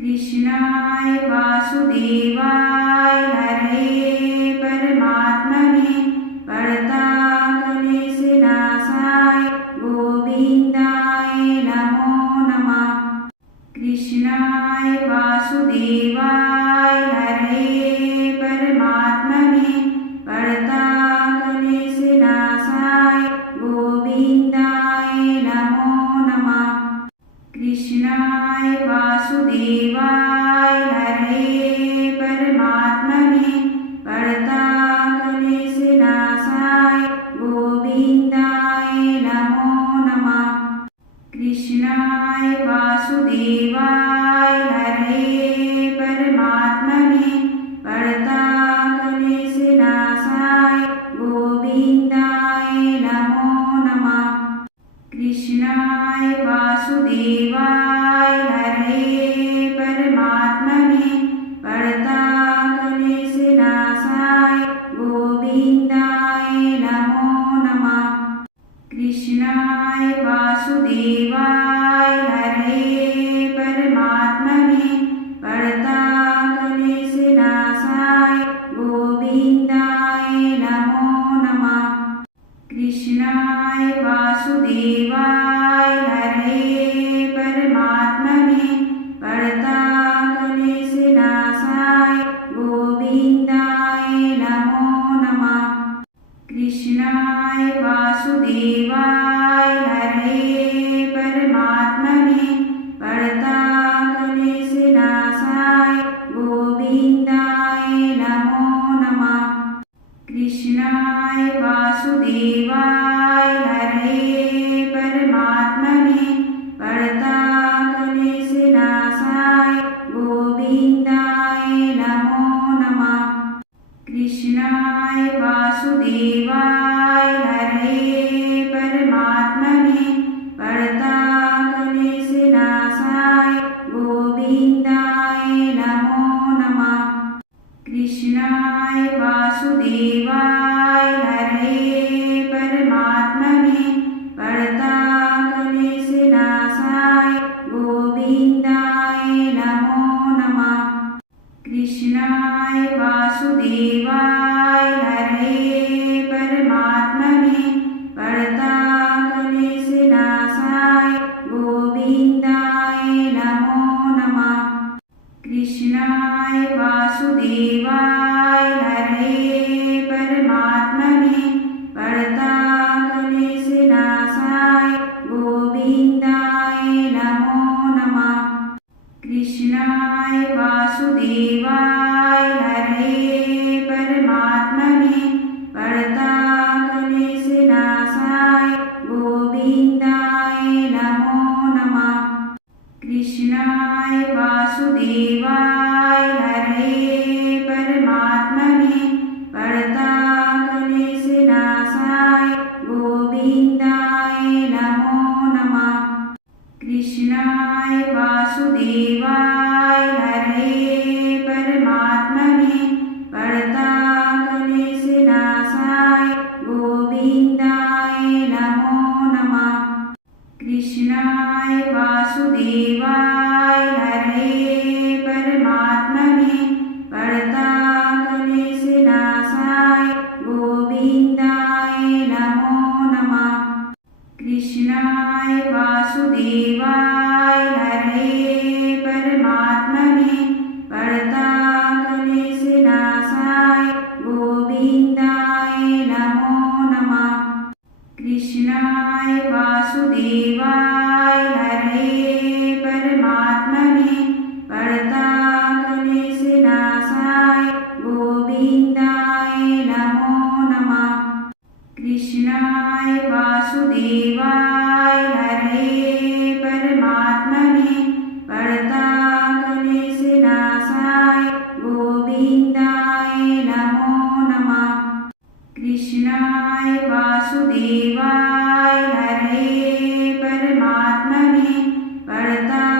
कृष्णाय वासुदेवाय हरये परमात्मने प्रणतक्लेशनाशाय गोविन्दाय नमो नमः। कृष्णाय वासुदेवाय हरये परमात्मने प्रणतक्लेशनाशाय गोविन्दाय नमो नमः। कृष्णाय वासुदेवाय हरये परमात्मने प्रणतक्लेशनाशाय गोविन्दाय नमो नमः। कृष्णाय वासुदेवाय हरये परमात्मने प्रणतक्लेशनाशाय गोविन्दाय नमो नमः। कृष्णाय वासुदेवाय हरये परमात्मने प्रणतक्लेशनाशाय गोविन्दाय नमो नमः। कृष्णाय वासुदेवाय हरये परमात्मने प्रणतक्लेशनाशाय गोविन्दाय नमो नमः। कृष्णाय वासुदेवाय हरये परमात्मने प्रणतक्लेशनाशाय गोविन्दाय नमो नमः। कृष्णाय वासुदेवाय हरये परमात्मने प्रणतक्लेशनाशाय गोविन्दाय नमो नमः। कृष्णाय वासुदेवाय हरये परमात्मने प्रणतक्लेशनाशाय गोविन्दाय नमो नमः। कृष्णाय वासुदेवाय हरये परमात्मने प्रणतक्लेशनाशाय गोविन्दाय नमो नमः। कृष्णाय वासुदेवाय हरये परमात्मने प्रणतक्लेशनाशाय गोविन्दाय नमो नमः। कृष्णाय वासुदेवाय हरये परमात्मने प्रणतक्लेशनाशाय गोविन्दाय नमो नमः। कृष्णाय वासुदेवाय हरये परमात्मने प्रणतक्लेशनाशाय गोविन्दाय नमो नमः। कृष्णाय वासुदेवाय हरये परमात्मने प्रणतक्लेशनाशाय गोविन्दाय नमो नमः। कृष्णाय वासुदेवाय हरये परमात्मने प्रणतक्लेशनाशाय गोविन्दाय नमो नमः। कृष्णाय वासुदेवाय हरये परमात्मने प्रणतक्लेशनाशाय गोविन्दाय नमो नमः। कृष्णाय वासुदेवाय हरये परमात्मने प्रणतक्लेशनाशाय गोविन्दाय नमो नमः। कृष्णाय वासुदेवाय हरये परमात्मने प्रणतक्लेशनाशाय गोविन्दाय नमो नमः। कृष्णाय वासुदेवाय हरये परमात्मने प्रणतक्लेशनाशाय गोविन्दाय नमो नमः। कृष्णाय वासुदेवाय हरये परमात्मने प्रणतक्लेशनाशाय गोविन्दाय नमो नमः। कृष्णाय वासुदेवाय हरये परमात्मने प्रणतक्लेशनाशाय